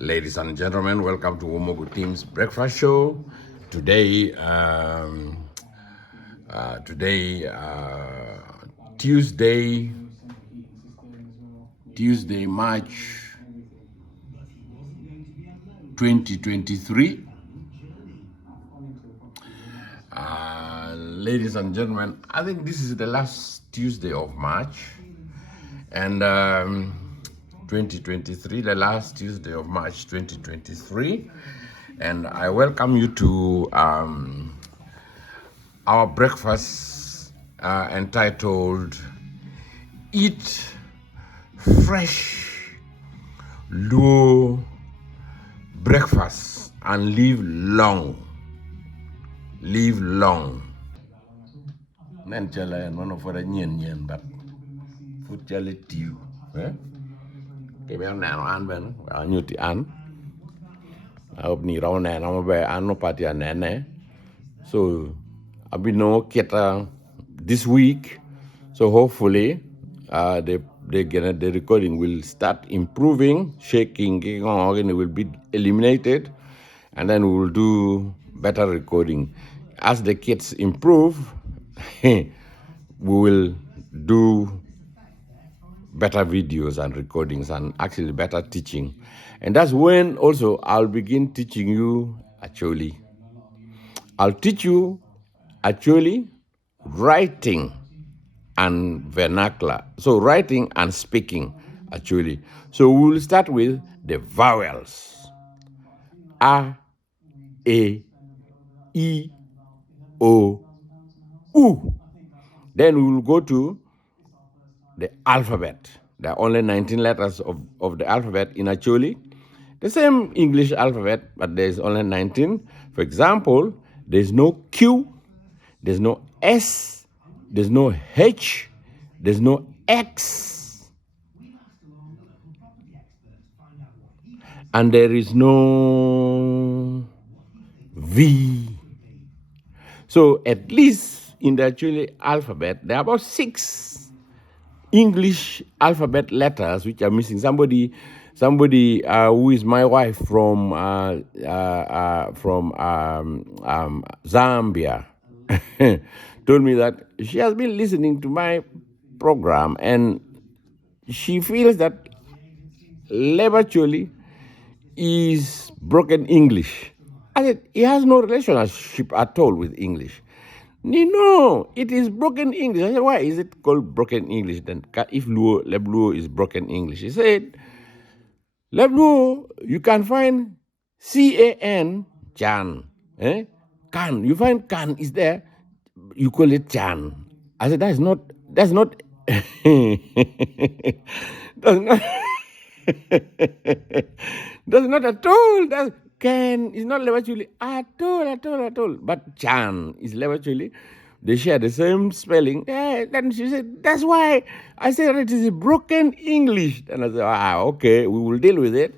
Ladies and gentlemen, welcome to Womogi Team's Breakfast Show. Today, Tuesday, March 2023. Ladies and gentlemen, I think this is the last Tuesday of March, and 2023, the last Tuesday of March 2023. And I welcome you to our breakfast entitled Eat Fresh Luo Breakfast and Live Long. Live long. Nen chala en one for a nyen but food chali tiu. Kaya nan an ben anyuti an. I hope ni raw nan am be an no party an. So I've been no kita this week. So hopefully the recording will start improving, shaking will be eliminated, and then we will do better recording. As the kids improve, we will do better videos and recordings and actually better teaching. And that's when also I'll begin teaching you Acoli. I'll teach you Acoli, writing and vernacular. So writing and speaking Acoli. So we'll start with the vowels. A, E, I, O, U. Then we will go to the alphabet. There are only 19 letters of the alphabet in Acoli. The same English alphabet, but there's only 19. For example, there's no Q, there's no S, there's no H, there's no X, and there is no V. So at least in the Acoli alphabet, there are about 6 English alphabet letters which are missing. Somebody who is my wife from Zambia told me that she has been listening to my program and she feels that Leb Acoli is broken English. I said, it has no relationship at all with English. No, it is broken English. I said, why is it called broken English then? If Leb Luo is broken English. He said, Leb Luo, you can find C-A-N, Chan. Can, you find can is there, you call it Chan. I said, that's not, that's not at all. That's can is not Leb Acoli at all. But Chan is Leb Acoli. They share the same spelling. Then she said, that's why I said it is broken English. And I said, okay, we will deal with it.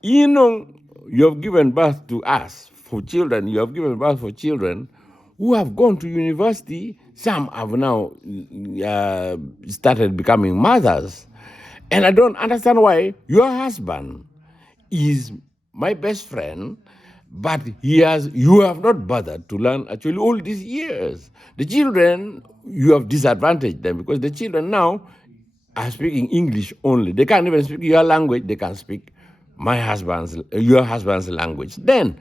You know, you have given birth to us for children. You have given birth for children who have gone to university. Some have now started becoming mothers. And I don't understand why your husband is my best friend, but you have not bothered to learn Acoli all these years. The children, you have disadvantaged them because the children now are speaking English only. They can't even speak your language. They can speak your husband's language. Then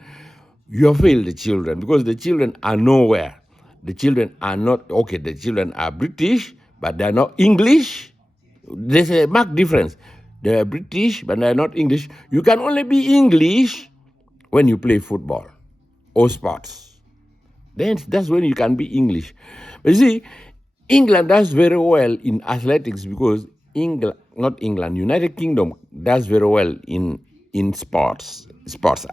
you have failed the children because the children are nowhere. The children are not, okay, the children are British, but they're not English. There's a marked difference. They're British, but they're not English. You can only be English when you play football or sports. Then that's when you can be English. But you see, England does very well in athletics because United Kingdom does very well in sports,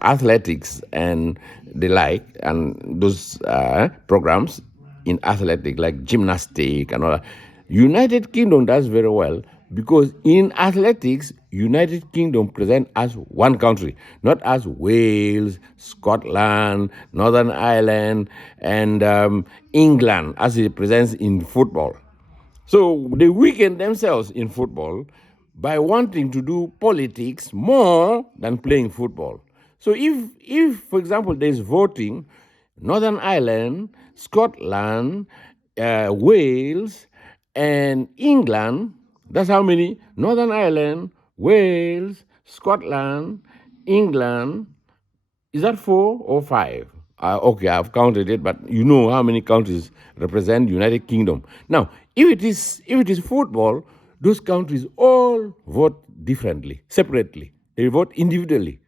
athletics and the like, and those programs in athletics like gymnastics and all that. United Kingdom does very well because in athletics, United Kingdom present as one country, not as Wales, Scotland, Northern Ireland, and England as it presents in football. So they weaken themselves in football by wanting to do politics more than playing football. So if for example, there's voting, Northern Ireland, Scotland, Wales, and England, that's how many? Northern Ireland, Wales, Scotland, England, is that 4 or 5? Okay, I've counted it, but you know how many countries represent United Kingdom. Now, if it is football, those countries all vote differently, separately. They vote individually.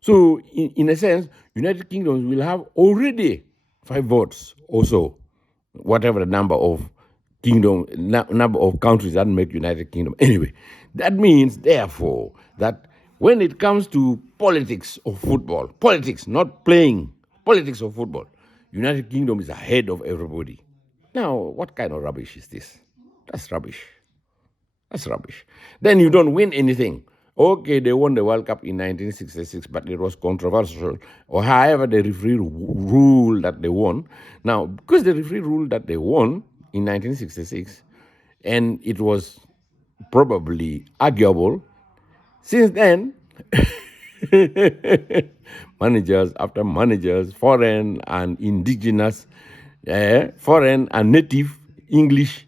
So, in a sense, United Kingdom will have already 5 votes or so, whatever the number of countries that make United Kingdom. Anyway, that means, therefore, that when it comes to politics of football, politics, not playing, politics of football, United Kingdom is ahead of everybody. Now, what kind of rubbish is this? That's rubbish. That's rubbish. Then you don't win anything. Okay, they won the World Cup in 1966, but it was controversial, or however the referee ruled that they won. Now, because the referee ruled that they won in 1966, and it was probably arguable, since then, managers after managers, foreign and indigenous, foreign and native English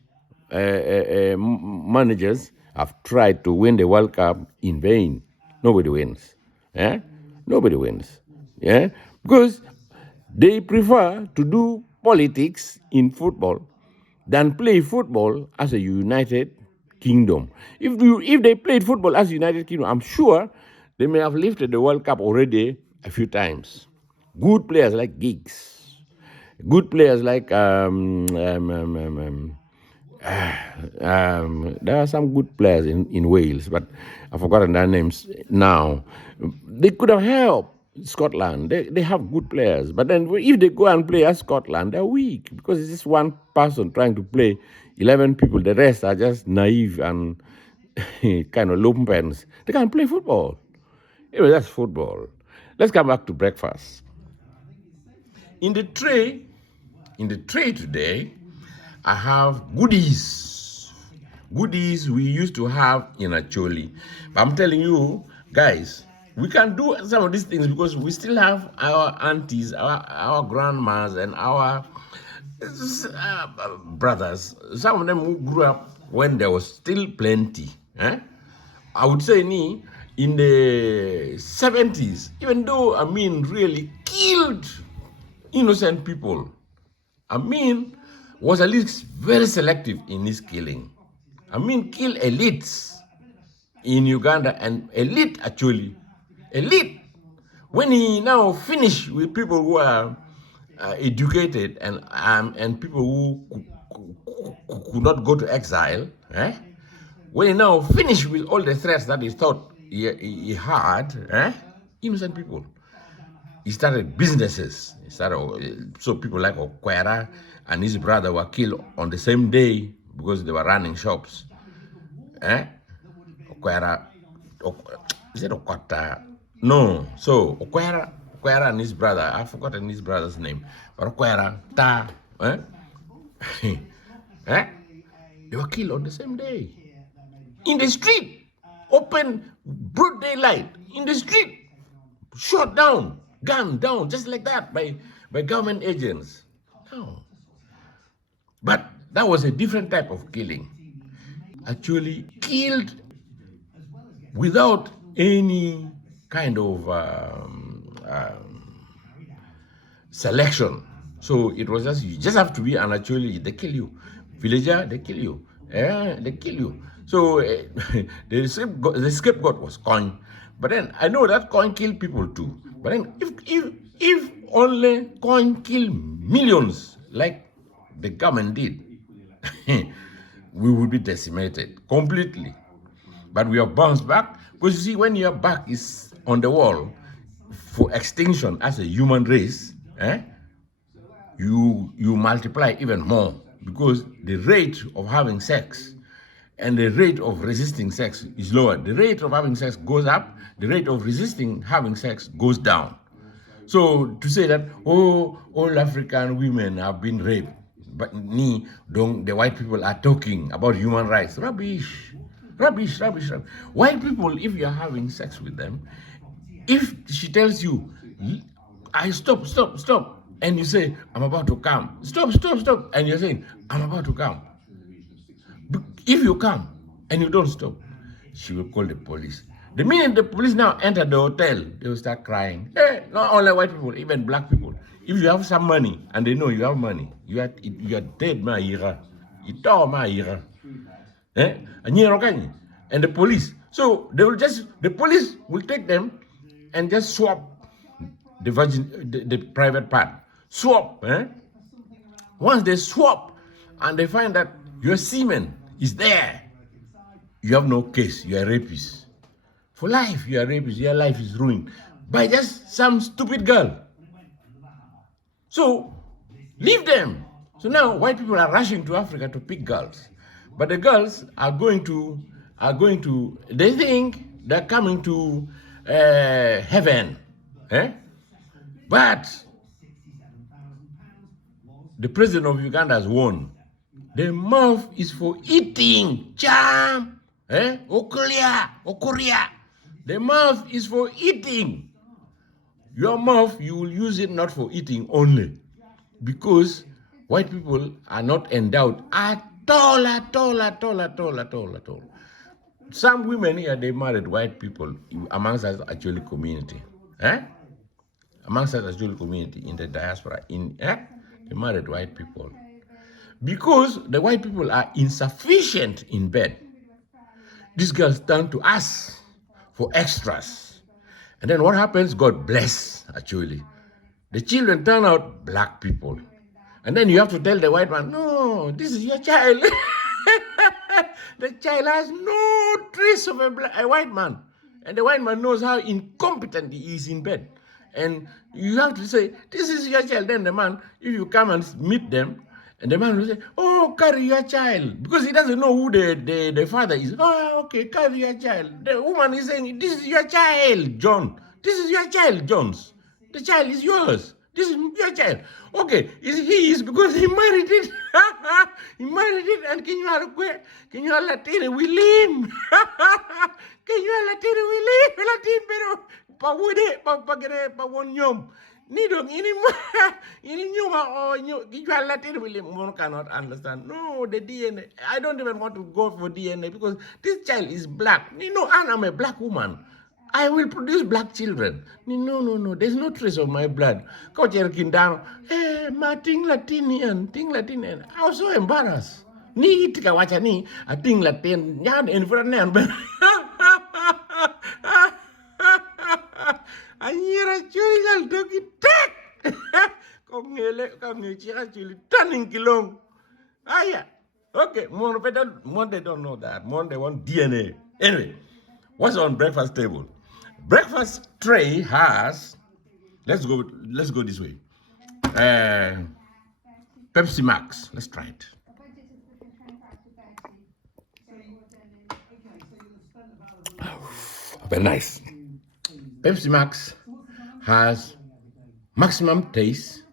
managers have tried to win the World Cup in vain. Nobody wins. Eh? Nobody wins. Yeah? Because they prefer to do politics in football than play football as a United Kingdom. If they played football as United Kingdom, I'm sure they may have lifted the World Cup already a few times. Good players like Giggs, good players like there are some good players in Wales, but I've forgotten their names now. They could have helped Scotland. They have good players, but then if they go and play as Scotland, they're weak because it's just one person trying to play 11 people. The rest are just naive and kind of lumpens. They can't play football. Anyway, that's football. Let's come back to breakfast. In the tray today, I have goodies. Goodies we used to have in Acoli. But I'm telling you, guys, we can do some of these things because we still have our aunties, our grandmas, and our brothers. Some of them who grew up when there was still plenty. I would say, in the 70s, even though Amin really killed innocent people, Amin was at least very selective in his killing. Amin killed elites in Uganda, and elite actually, elite. When he now finished with people who are educated and people who could not go to exile, when he now finished with all the threats that he thought he had, innocent people, he started businesses. So people like Okwera and his brother were killed on the same day because they were running shops. Okwera, is it Okwata? No. So Okwera and his brother, I've forgotten his brother's name, but Okwera, they were killed on the same day. In the street, open, broad daylight, in the street, shot down, gunned down, just like that by government agents. No. But that was a different type of killing. Actually killed without any kind of selection. So it was just, you just have to be an Acholi, they kill you. Villager, they kill you. They kill you. So the scapegoat was coin. But then I know that coin killed people too. But then if only coin killed millions like the government did, we would be decimated completely. But we have bounced back because you see, when your back is on the wall for extinction as a human race, you multiply even more because the rate of having sex and the rate of resisting sex is lower. The rate of having sex goes up, the rate of resisting having sex goes down. So to say that, all African women have been raped, but the white people are talking about human rights, rubbish. Rubbish, rubbish, rubbish. White people, if you're having sex with them, if she tells you, I stop, stop, stop, and you say, I'm about to come, stop, stop, stop, and you're saying, I'm about to come. If you come and you don't stop, she will call the police. The minute the police now enter the hotel, they will start crying. Hey, not only white people, even black people. If you have some money and they know you have money, you are dead, ma ira. Ito ma ira. Eh? And the police. So the police will take them and just swap the private part. Swap. Eh? Once they swap and they find that your semen is there, you have no case. You are a rapist. For life, you are a rapist. Your life is ruined by just some stupid girl. So leave them. So now white people are rushing to Africa to pick girls, but the girls are going to they think they're coming to heaven, eh? But the president of Uganda has won. The mouth is for eating, jam, eh? Okoria. The mouth is for eating. Your mouth, you will use it not for eating only, because white people are not endowed at all. Some women here, they married white people amongst us actually community. Eh? Amongst us actually community in the diaspora. They married white people. Because the white people are insufficient in bed. These girls turn to us for extras. And then what happens? God bless, actually. The children turn out black people. And then you have to tell the white man, no, this is your child. The child has no trace of a white man. And the white man knows how incompetent he is in bed. And you have to say, this is your child. Then the man, if you come and meet them, and the man will say, oh, carry your child. Because he doesn't know who the father is. Oh, okay, carry your child. The woman is saying, this is your child, John. This is your child, Jones. The child is yours. This is your child. Okay, he is because he married it. He married it, and can you Latin William? Can you Latin William? Latin pero pa won nyom. Ni dong ini nyuma or you Latin William one cannot understand. No, the DNA. I don't even want to go for DNA because this child is black. You know, and I'm a black woman. I will produce black children. No. There's no trace of my blood. Kau cerikin down. Ting Latinian. I was so embarrassed. Ni tika wacha ni, ting Latin. Yan in front of me. Anyira chuli doki tek. Kau ngechira chuli turning kilong. Yeah. Okay, more they don't know that. More they want DNA. Anyway, what's on breakfast table? Breakfast tray has, let's go this way. Pepsi Max. Let's try it. Very nice. Pepsi Max has maximum taste,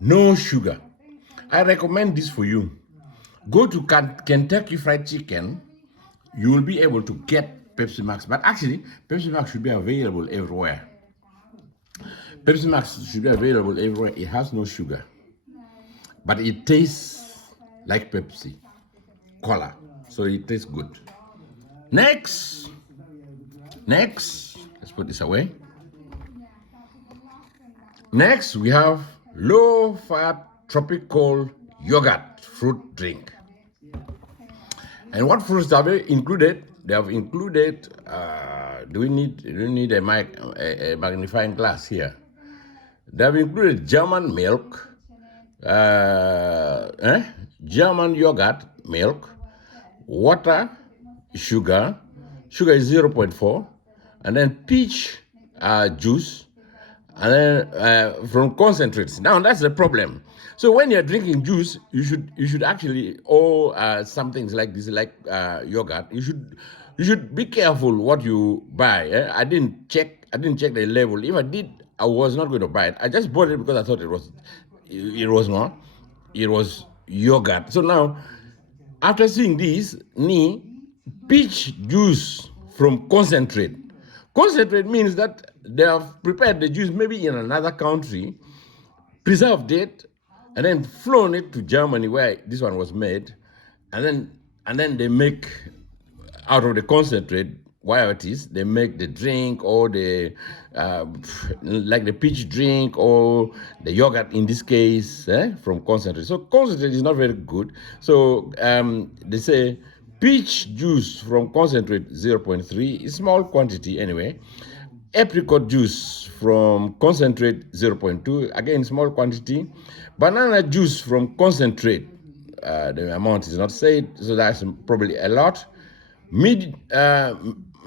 no sugar. I recommend this for you. Go to Kentucky Fried Chicken. You will be able to get Pepsi Max, but actually, Pepsi Max should be available everywhere. Pepsi Max should be available everywhere. It has no sugar, but it tastes like Pepsi Cola, so it tastes good. Next, let's put this away. Next, we have low-fat tropical yogurt fruit drink. And what fruits have they included? They have included, do we need a magnifying glass here? They have included German milk, German yogurt milk, water, sugar is 0.4, and then peach juice, and then from concentrates. Now that's the problem. So when you're drinking juice, you should actually, some things like this, like yogurt, you should be careful what you buy. I didn't check the label. If I did, I was not going to buy it. I just bought it because I thought it was yogurt. So now, after seeing this, peach juice from concentrate. Concentrate means that they have prepared the juice maybe in another country, preserved it, and then flown it to Germany where this one was made, and then they make out of the concentrate, whatever it is, they make the drink or the like the peach drink or the yogurt in this case, from concentrate. So concentrate is not very good. So they say peach juice from concentrate 0.3, small quantity anyway. Apricot juice from concentrate 0.2, again small quantity. Banana juice from concentrate, the amount is not said, so that's probably a lot.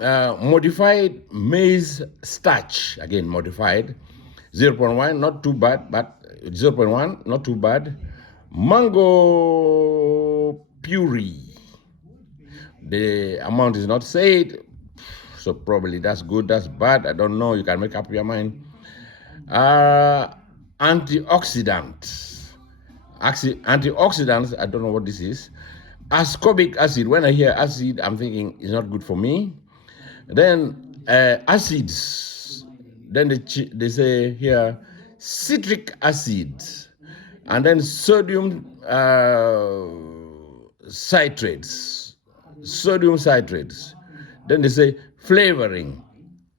Modified maize starch, again modified, 0.1, not too bad, but 0.1, not too bad. Mango puree, the amount is not said, so probably that's good, that's bad, I don't know, you can make up your mind. Antioxidants, I don't know what this is. Ascorbic acid, when I hear acid, I'm thinking it's not good for me. Then acids, then they say here citric acid, and then sodium citrates, then they say flavoring,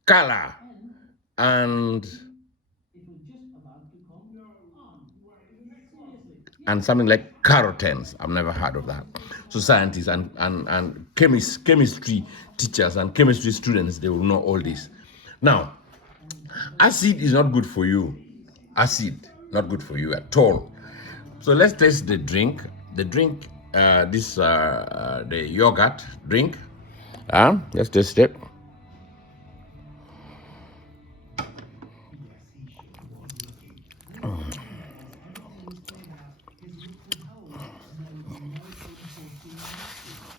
color, and something like carotenes. I've never heard of that. So scientists and chemistry teachers and chemistry students, they will know all this. Now, acid is not good for you. Acid, not good for you at all. So let's taste the drink. The yogurt drink. Let's taste it.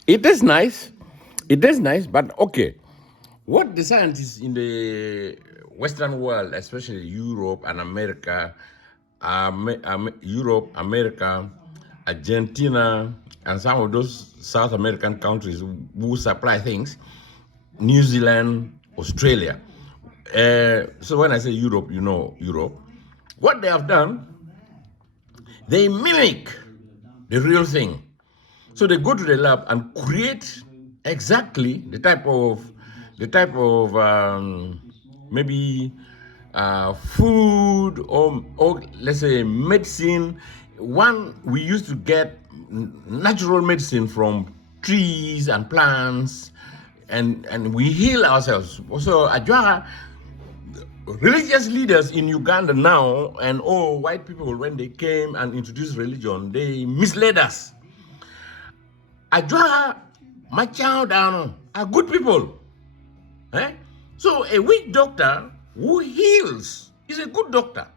It is nice. But okay. What the scientists in the Western world, especially Europe and America, Argentina, and some of those South American countries who supply things, New Zealand, Australia. So when I say Europe, you know Europe. What they have done, they mimic the real thing. So they go to the lab and create exactly the type of maybe food or let's say medicine. One, we used to get natural medicine from trees and plants, and we heal ourselves. So Ajwara, religious leaders in Uganda now and all white people, when they came and introduced religion, they misled us. Ajwara, Machao Dano are good people. So a witch doctor who heals is a good doctor.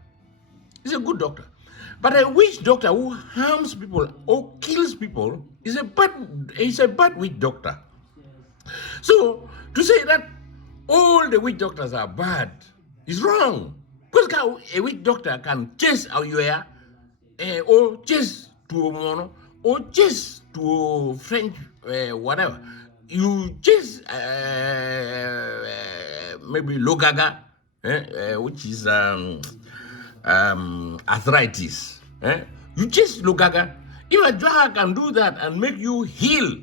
But a witch doctor who harms people or kills people is a bad witch doctor. So to say that all the witch doctors are bad is wrong. Because a witch doctor can chase away or chase to a mono or chase to French whatever. You chase maybe Logaga, which is arthritis. You chase Logaga. If a Joha can do that and make you heal,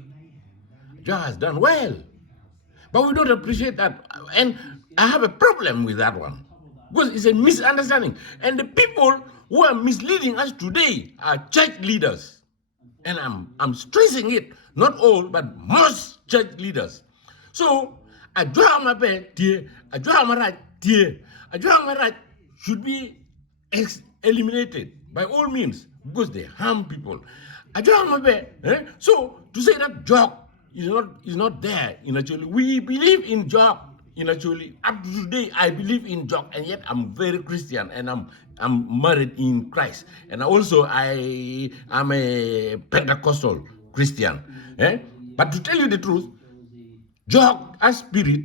Joha has done well. But we don't appreciate that. And I have a problem with that one. Because it's a misunderstanding. And the people who are misleading us today are church leaders. And I'm stressing it, not all, but most church leaders. So, Ajwara should be eliminated by all means because they harm people. So, to say that joke is not there in actually. We believe in joke in actually. Up to today, I believe in joke, and yet I'm very Christian and I'm married in Christ, and also I am a Pentecostal Christian. But to tell you the truth, joke and spirit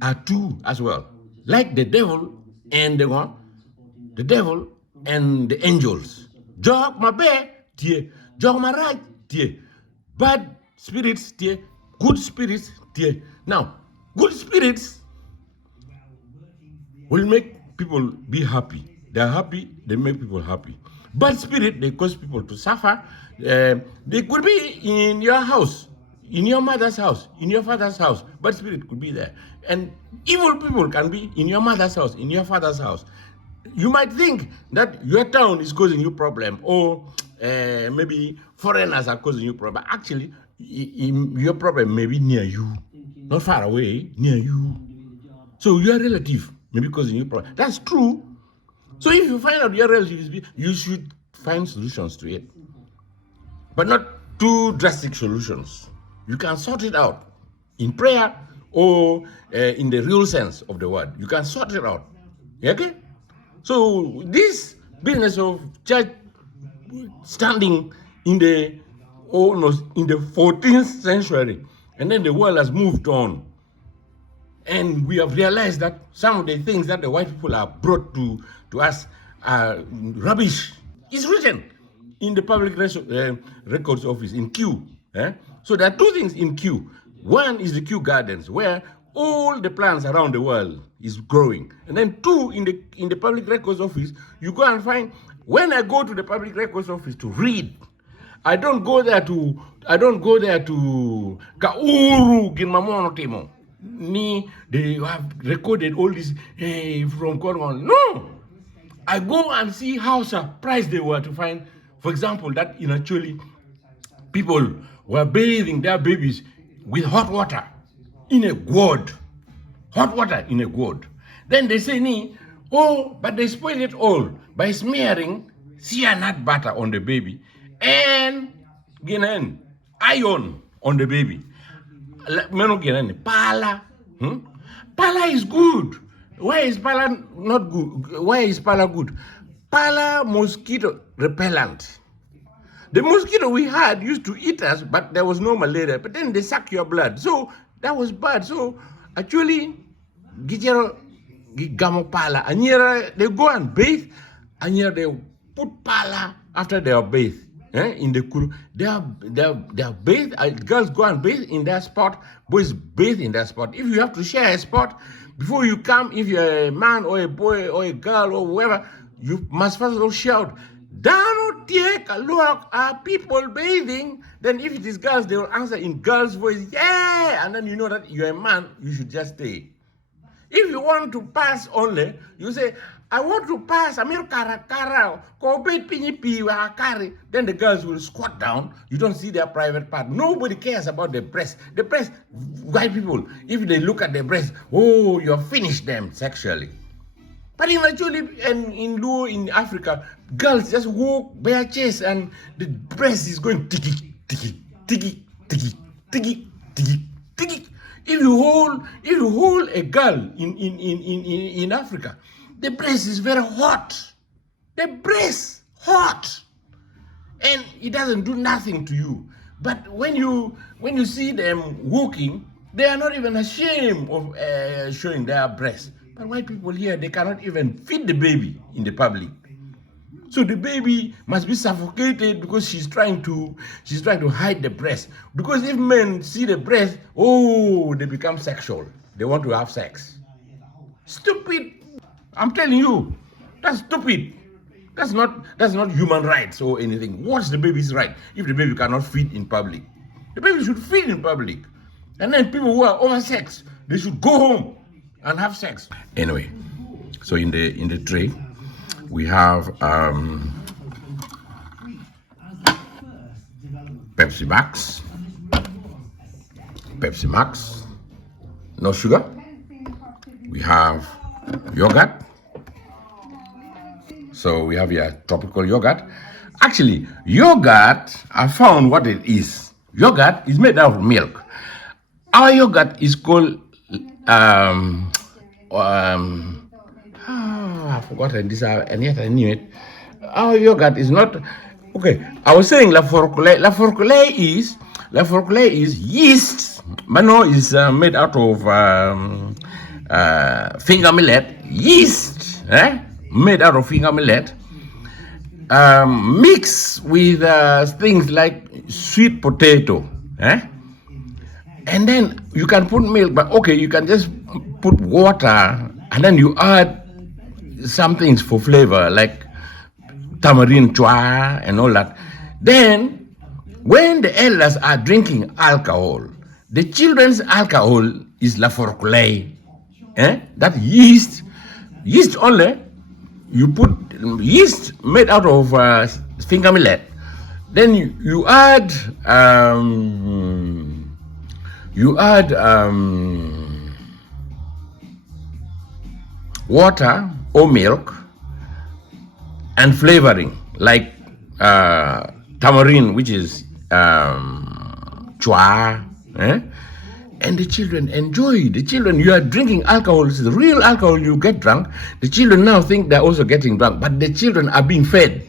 are two as well, like the devil and the devil and the angels. Joke my bear, tie. Joke my right, tie. Bad spirits, tie. Good spirits, dear. Now, good spirits will make people be happy. They're happy, they make people happy. Bad spirit, they cause people to suffer. They could be in your house, in your mother's house, in your father's house. Bad spirit could be there. And evil people can be in your mother's house, in your father's house. You might think that your town is causing you problem, or maybe foreigners are causing you problem. Actually, your problem may be near you, not far away, near you. So your relative may be causing you problem. That's true. So if you find out your relative, you should find solutions to it, but not too drastic solutions. You can sort it out in prayer or in the real sense of the word. You can sort it out. Okay? So this business of church standing in the almost in the 14th century, and then the world has moved on, and we have realized that some of the things that the white people have brought to us are rubbish. It's written in the public records office in Kew. So there are two things in Kew. One is the Kew Gardens, where all the plants around the world is growing. And then two, in the public records office, you go and find, when I go to the public records office to read, I don't go there to Kauru Ginmamono Timo. They have recorded all this from Cornwall. No! I go and see how surprised they were to find, for example, that actually people were bathing their babies with hot water in a gourd. Hot water in a gourd. Then they say, but they spoil it all by smearing cyanide butter on the baby and iron on the baby. Pala. Pala is good. Why is Pala not good? Why is Pala good? Pala mosquito repellent. The mosquito we had used to eat us, but there was no malaria. But then they suck your blood. So that was bad. So actually, Gigamo Pala. And here they go and bathe. And here they put Pala after they are bathed. In the kuru. They are bathed. Girls go and bathe in their spot. Boys bathe in their spot. If you have to share a spot, before you come, if you're a man or a boy or a girl or whoever, you must first of all shout, "Down, take a look, are people bathing?" Then if it is girls, they will answer in girls' voice, "Yeah!" And then you know that you're a man, you should just stay. If you want to pass only, you say, "I want to pass, Amir Kara, then the girls will squat down. You don't see their private part. Nobody cares about the breast. The breast, white people, if they look at the breast, you're finished them sexually. But in Africa, girls just walk bare chest and the breast is going tiki, tiki, tiki, tiki, tiki, tiki, tiki. If you hold a girl in Africa, the breast is very hot. The breast hot, and it doesn't do nothing to you. But when you see them walking, they are not even ashamed of showing their breast. But white people here, they cannot even feed the baby in the public. So the baby must be suffocated because she's trying to hide the breast. Because if men see the breast, they become sexual. They want to have sex. Stupid. I'm telling you, that's stupid. That's not human rights or anything. What's the baby's right if the baby cannot feed in public? The baby should feed in public. And then people who are oversexed, they should go home and have sex. Anyway, so in the tray, we have Pepsi Max, no sugar. We have yogurt. So we have here tropical yogurt. Actually, yogurt, I found what it is. Yogurt is made out of milk. Our yogurt is called I've forgotten this, and yet I knew it. Our yogurt is not okay. I was saying La Forclay. La Forclay is yeast. Mano is made out of finger millet. Yeast, made out of finger millet. Mixed with things like sweet potato, And then you can put milk, but okay, you can just put water, and then you add some things for flavor, like tamarind chua and all that. Then, when the elders are drinking alcohol, the children's alcohol is la forclay. That yeast only. You put yeast made out of finger millet. Then you add water or milk and flavoring like tamarind, which is chua, and the children enjoy. The children, you are drinking alcohol, it's the real alcohol, you get drunk. The children now think they're also getting drunk, but the children are being fed.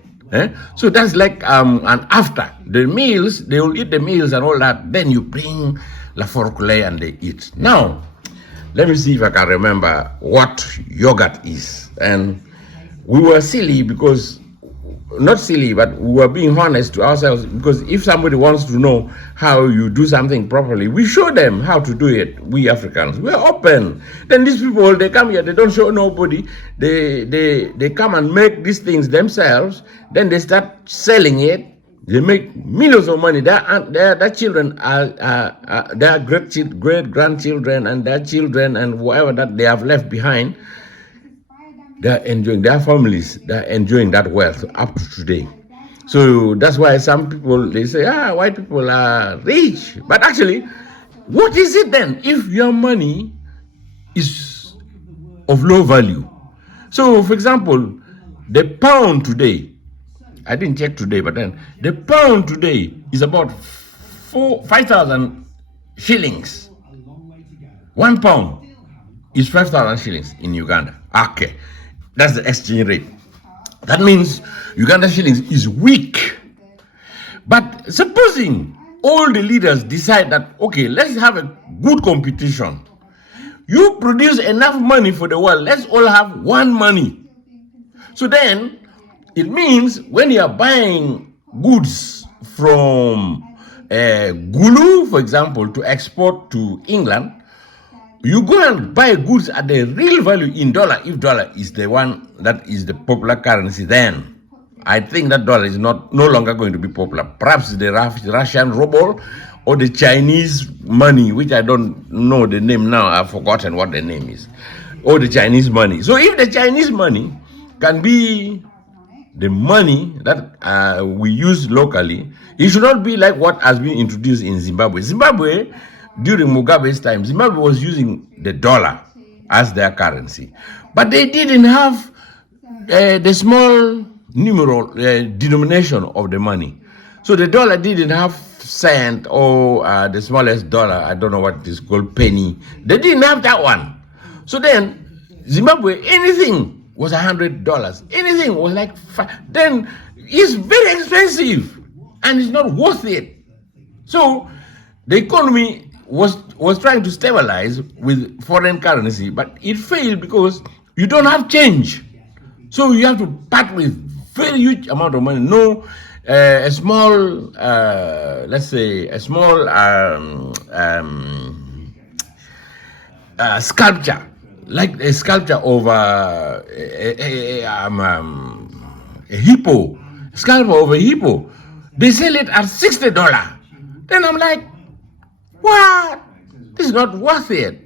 So that's like an after the meals, they will eat the meals and all that. Then you bring la forclay and they eat. Now, let me see if I can remember what yogurt is. And we were silly because, not silly, but we were being honest to ourselves, because if somebody wants to know how you do something properly, we show them how to do it. We Africans, we're open. Then these people, they come here, they don't show nobody. They come and make these things themselves. Then they start selling it. They make millions of money. Their children are their great grandchildren and their children and whatever that they have left behind. They're enjoying, their families, they're enjoying that wealth up to today. So that's why some people, they say, white people are rich. But actually, what is it then if your money is of low value? So, for example, the pound today, I didn't check today, but then the pound today is about 5,000 shillings. 1 pound is 5,000 shillings in Uganda. Okay. That's the exchange rate. That means Uganda shillings is weak. But supposing all the leaders decide that, okay, let's have a good competition. You produce enough money for the world. Let's all have one money. So then it means when you are buying goods from Gulu, for example, to export to England, you go and buy goods at the real value in dollar, if dollar is the one that is the popular currency. Then I think that dollar is no longer going to be popular. Perhaps the Russian ruble or the Chinese money, which I don't know the name now, I've forgotten what the name is, or the Chinese money. So if the Chinese money can be the money that we use locally, it should not be like what has been introduced in Zimbabwe. Zimbabwe, during Mugabe's time, Zimbabwe was using the dollar as their currency. But they didn't have the small numeral denomination of the money. So the dollar didn't have cent or the smallest dollar, I don't know what it is called, penny. They didn't have that one. So then, Zimbabwe, anything was $100. Anything was like then it's very expensive and it's not worth it. So the economy was trying to stabilize with foreign currency, but it failed because you don't have change. So you have to part with very huge amount of money. No, a small, let's say, a small sculpture, like a sculpture of a hippo, sculpture of a hippo. They sell it at $60. Then I'm like, what? This is not worth it.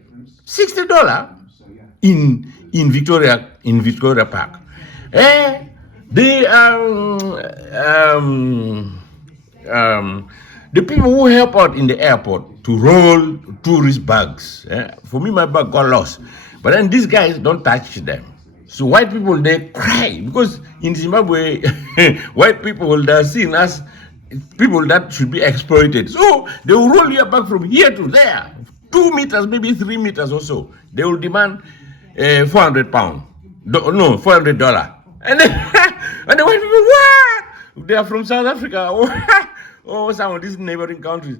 $60 in Victoria Park. The people who help out in the airport to roll tourist bags. For me, my bag got lost. But then these guys don't touch them. So white people, they cry because in Zimbabwe, white people, they're seen as people that should be exploited. So they will roll your bag from here to there, 2 meters, maybe 3 meters or so. They will demand 400 pounds. No, $400. And then, and the white people, what? They are from South Africa or some of these neighboring countries.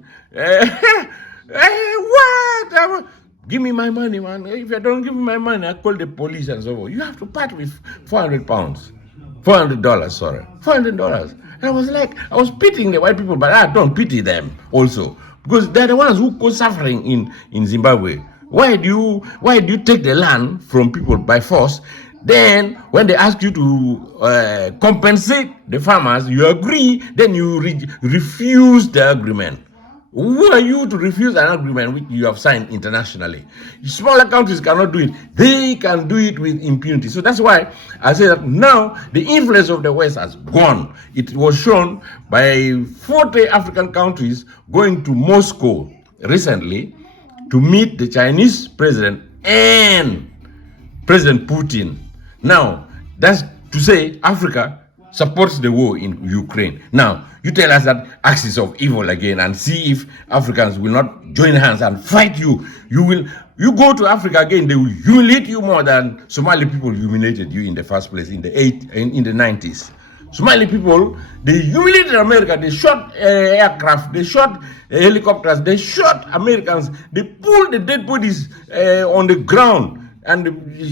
What? Give me my money, man. If you don't give me my money, I call the police and so on. You have to part with 400 pounds. $400, sorry. $400. And I was pitying the white people, but I don't pity them also. because they're the ones who cause suffering in Zimbabwe. Why do you take the land from people by force? Then when they ask you to compensate the farmers, you agree, then you refuse the agreement. Who are you to refuse an agreement which you have signed internationally? Smaller countries cannot do it. They can do it with impunity. So that's why I say that now the influence of the West has gone. It was shown by 40 African countries going to Moscow recently to meet the Chinese president and President Putin. Now, that's to say Africa supports the war in Ukraine. Now, you tell us that axis of evil again and see if Africans will not join hands and fight you. You go to Africa again, they will humiliate you more than Somali people humiliated you in the first place in the 90s. Somali people, they humiliated America. They shot aircraft, they shot helicopters, they shot Americans. They pulled the dead bodies on the ground and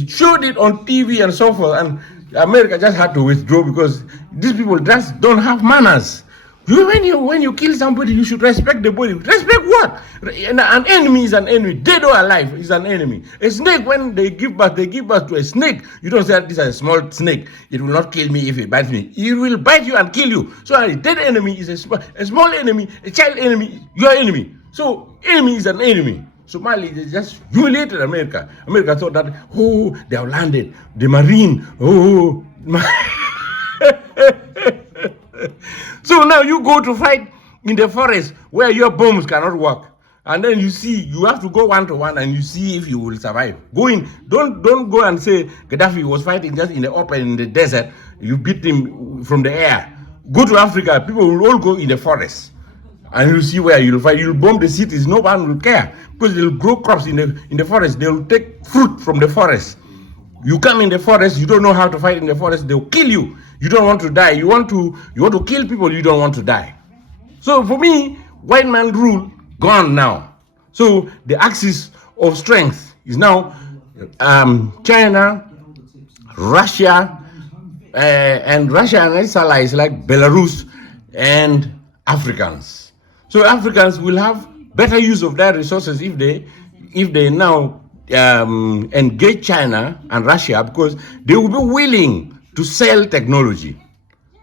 showed it on TV and so forth. And America just had to withdraw because these people just don't have manners. When you kill somebody, you should respect the body. Respect what? An enemy is an enemy. Dead or alive is an enemy. A snake, when they give birth to a snake. You don't say this is a small snake. It will not kill me if it bites me. It will bite you and kill you. So a dead enemy is a small enemy, a child enemy, your enemy. So enemy is an enemy. Somali, they just humiliated America. America thought that, they have landed. The Marine, So now you go to fight in the forest where your bombs cannot work. And then you have to go 1-to-1 and you see if you will survive. Don't go and say Gaddafi was fighting just in the open, in the desert. You beat him from the air. Go to Africa, people will all go in the forest. And you see where you'll fight. You'll bomb the cities, no one will care. Because they'll grow crops in the forest. They'll take fruit from the forest. You come in the forest, you don't know how to fight in the forest, they'll kill you. You don't want to die. You want to kill people, you don't want to die. So for me, white man rule gone now. So the axis of strength is now China, Russia, and its allies like Belarus and Africans. So Africans will have better use of their resources if they now engage China and Russia, because they will be willing to sell technology.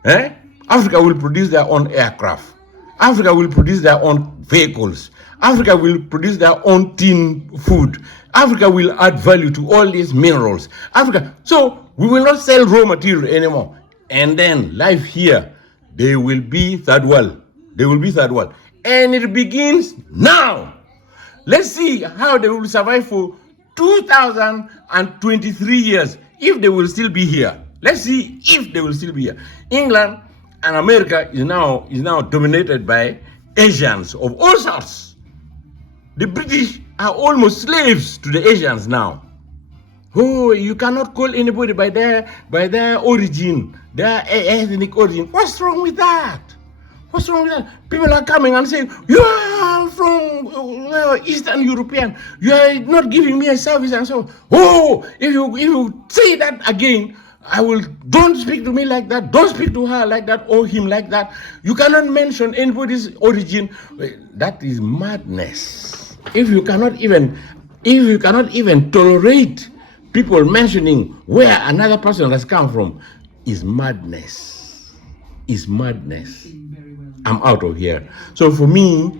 Africa will produce their own aircraft. Africa will produce their own vehicles. Africa will produce their own tin food. Africa will add value to all these minerals. So we will not sell raw material anymore. And then life here, they will be third world. And it begins now. Let's see how they will survive for 2023 years if they will still be here. Let's see if they will still be here. England and America is now dominated by Asians of all sorts. The British are almost slaves to the Asians now. You cannot call anybody by their origin, their ethnic origin. What's wrong with that? People are coming and saying, you are from Eastern European. You are not giving me a service and so. If you say that again, don't speak to me like that. Don't speak to her like that or him like that. You cannot mention anybody's origin. That is madness. If you cannot even tolerate people mentioning where another person has come from, is madness. I'm out of here. So for me,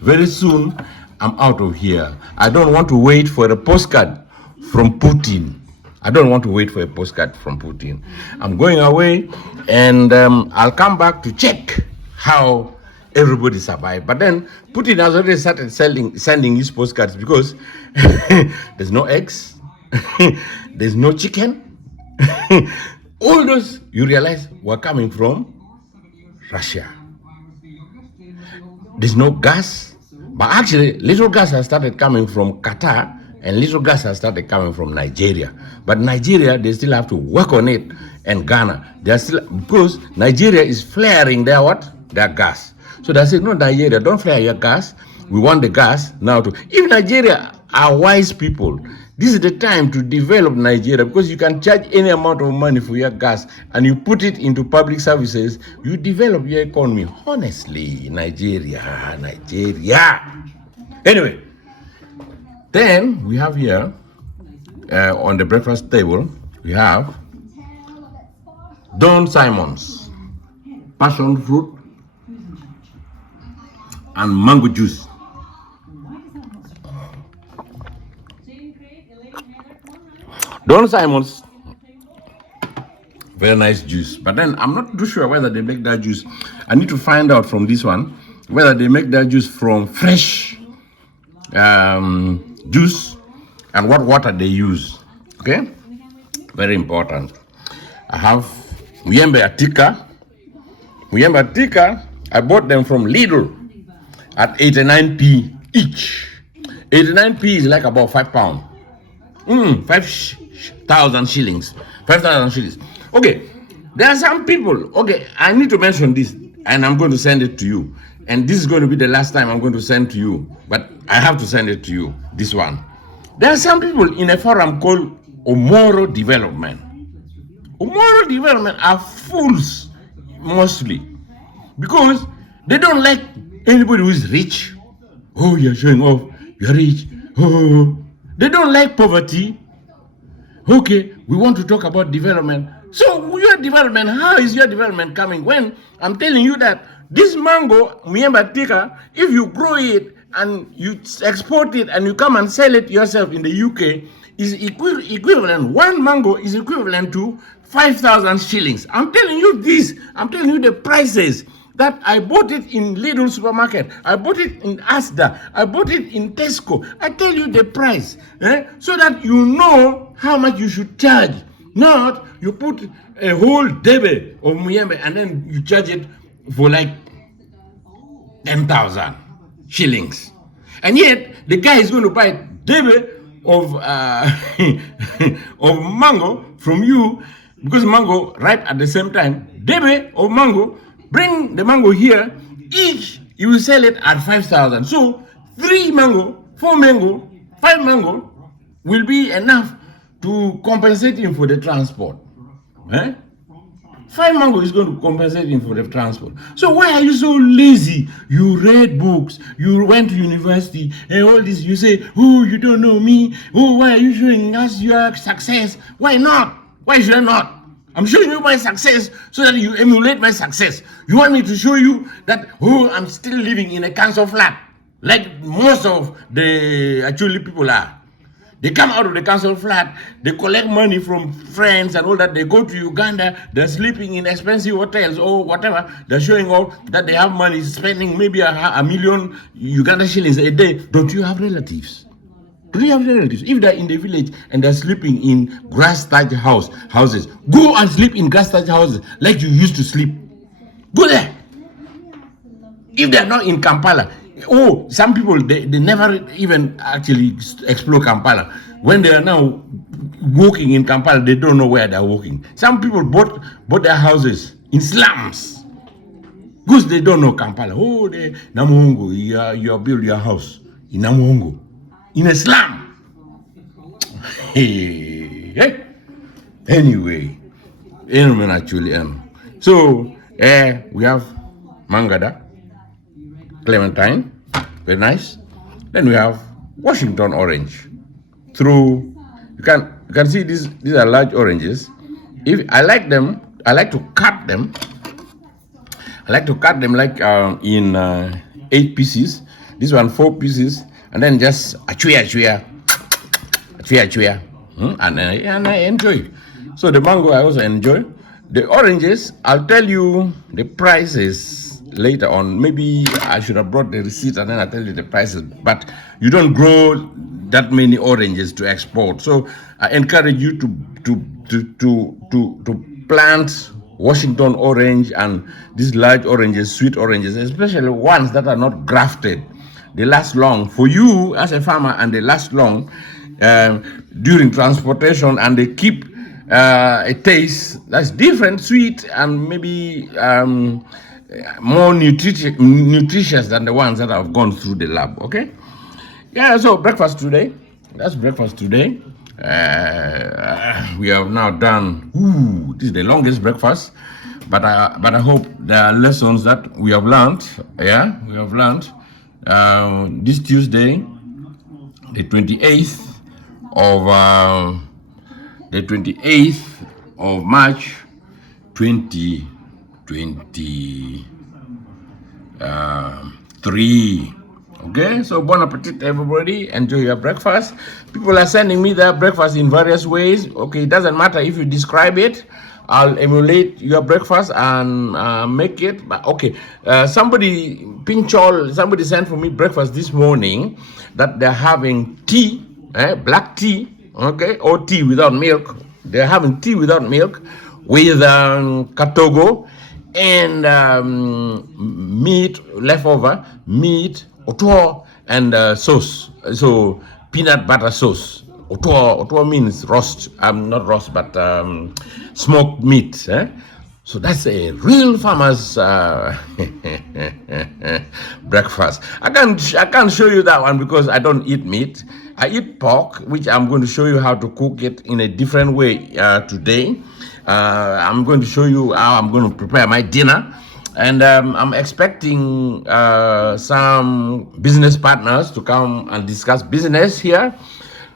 very soon, I'm out of here. I don't want to wait for a postcard from Putin. I'm going away, and I'll come back to check how everybody survived. But then Putin has already started sending his postcards because there's no eggs, there's no chicken. All those, you realize, were coming from Russia. There's no gas, but actually little gas has started coming from Qatar, and little gas has started coming from Nigeria. But Nigeria, they still have to work on it, and Ghana, because Nigeria is flaring their gas. So they say, no, Nigeria, don't flare your gas. We want the gas now if Nigeria are wise people, This is the time to develop Nigeria, because you can charge any amount of money for your gas and you put it into public services, you develop your economy. Honestly, Nigeria. Anyway, then we have here on the breakfast table, we have Don Simon's passion fruit and mango juice. Don Simon's, very nice juice. But then I'm not too sure whether they make that juice. I need to find out from this one whether they make that juice from fresh juice and what water they use. Okay? Very important. I have Muyembe Atika. Muyembe Atika, I bought them from Lidl at 89p each. 89p is like about £5. 5,000 shillings. 5,000 shillings. Okay, there are some people. Okay, I need to mention this, and I'm going to send it to you. And this is going to be the last time I'm going to send to you, but I have to send it to you. This one. There are some people in a forum called Omoro Development. Omoro Development are fools mostly, because they don't like anybody who is rich. Oh, you're showing off. You're rich. Oh, they don't like poverty. Okay, we want to talk about development. So your development, how is your development coming when I'm telling you that this mango, Muyembe Atika, if you grow it and you export it and you come and sell it yourself in the UK, is equivalent, one mango is equivalent to 5,000 shillings. I'm telling you this, I'm telling you the prices. That I bought it in Lidl supermarket, I bought it in Asda, I bought it in Tesco. I tell you the price, so that you know how much you should charge. Not you put a whole debe of Muyembe and then you charge it for like 10,000 shillings. And yet the guy is going to buy debe of of mango from you, because mango ripe at the same time. Debe of mango. Bring the mango here, each you will sell it at 5,000. So 3 mango, 4 mango, 5 mango will be enough to compensate him for the transport. 5 mango is going to compensate him for the transport. So why are you so lazy? You read books, you went to university, and all this, you say, oh, you don't know me. Oh, why are you showing us your success? Why not? Why should I not? I'm showing you my success so that you emulate my success. You want me to show you that, oh, I'm still living in a council flat, like most of the Acoli people are. They come out of the council flat, they collect money from friends and all that. They go to Uganda, they're sleeping in expensive hotels or whatever. They're showing off that they have money, spending maybe a million Uganda shillings a day. Don't you have relatives? Do you have relatives? If they're in the village and they're sleeping in grass-thatched houses, go and sleep in grass-thatched houses like you used to sleep. Go there. If they're not in Kampala, oh, some people, they never even actually explore Kampala. When they are now walking in Kampala, they don't know where they're walking. Some people bought their houses in slums because they don't know Kampala. Oh, they Namuhongo, you build your house in Namuhongo. In a slum. Hey. Anyway, actually, so we have Mangada, Clementine, very nice. Then we have Washington orange. Through you can see these are large oranges. If I like them, I like to cut them. I like to cut them like in 8 pieces. This one 4 pieces. And then just achua, and I enjoy. So the mango I also enjoy. The oranges, I'll tell you the prices later on. Maybe I should have brought the receipt and then I'll tell you the prices. But you don't grow that many oranges to export. So I encourage you to plant Washington orange and these large oranges, sweet oranges, especially ones that are not grafted. They last long for you as a farmer, and they last long during transportation, and they keep a taste that's different, sweet, and maybe more nutritious than the ones that have gone through the lab. Okay, yeah. So breakfast today, That's breakfast today. We have now done. Ooh, this is the longest breakfast, but I hope the lessons that we have learned. Yeah, we have learned. This Tuesday, the 28th of the 28th of March, 2023. Okay, so bon appetit, everybody. Enjoy your breakfast. People are sending me their breakfast in various ways. Okay, it doesn't matter if you describe it. I'll emulate your breakfast and make it. But okay, somebody somebody sent for me breakfast this morning that they're having tea, black tea, okay, or tea without milk. They're having tea without milk with katogo and meat, leftover meat, otuo, and sauce. So peanut butter sauce. Otuo means roast. Not roast, but smoked meat. So that's a real farmer's breakfast. I can't show you that one because I don't eat meat. I eat pork, which I'm going to show you how to cook it in a different way today. I'm going to show you how I'm going to prepare my dinner. And I'm expecting some business partners to come and discuss business here,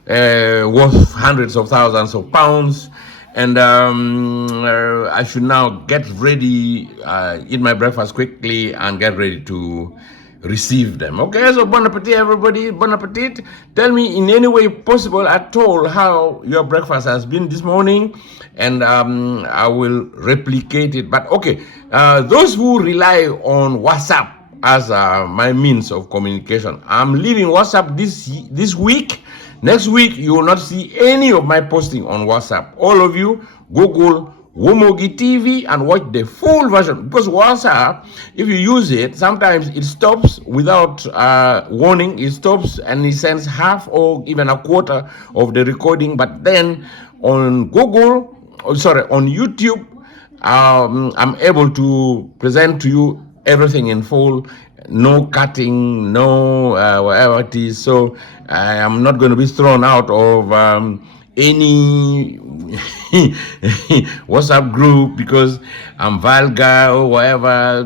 worth hundreds of thousands of pounds. And I should now get ready, eat my breakfast quickly, and get ready to receive them. Okay, so bon appetit, everybody. Bon appetit. Tell me in any way possible at all how your breakfast has been this morning, and I will replicate it. But okay, those who rely on WhatsApp as my means of communication, I'm leaving WhatsApp this week. Next week, you will not see any of my posting on WhatsApp. All of you, Google Womogi TV and watch the full version. Because WhatsApp, if you use it, sometimes it stops without warning. It stops and it sends half or even a quarter of the recording. But then on on YouTube, I'm able to present to you everything in full, no cutting, no whatever it is. So I am not going to be thrown out of any WhatsApp group because I'm vulgar or whatever.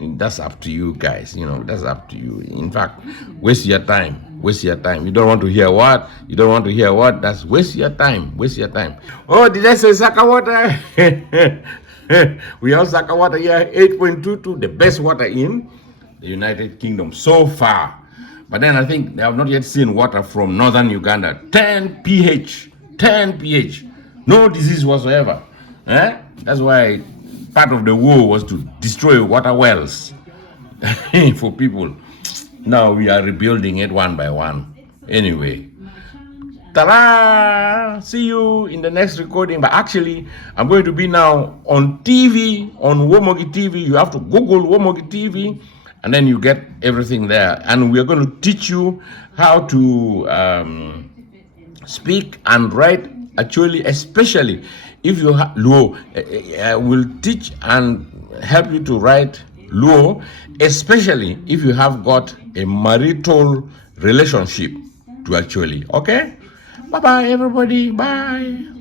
That's up to you guys. That's up to you. In fact, waste your time. Waste your time. You don't want to hear what? You don't want to hear what? That's waste your time. Waste your time. Oh, did I say Saka water? We have Saka water here, 8.22, the best water in the United Kingdom so far. But then I think they have not yet seen water from northern Uganda. 10 pH. 10 pH. No disease whatsoever. That's why part of the war was to destroy water wells for people. Now we are rebuilding it one by one. Anyway. Ta-da! See you in the next recording. But actually, I'm going to be now on TV, on Womogi TV. You have to Google Womogi TV, and then you get everything there. And we're going to teach you how to speak and write, actually, especially if you have Luo. Will teach and help you to write Luo, especially if you have got a marital relationship to actually. Okay? Bye-bye, everybody. Bye.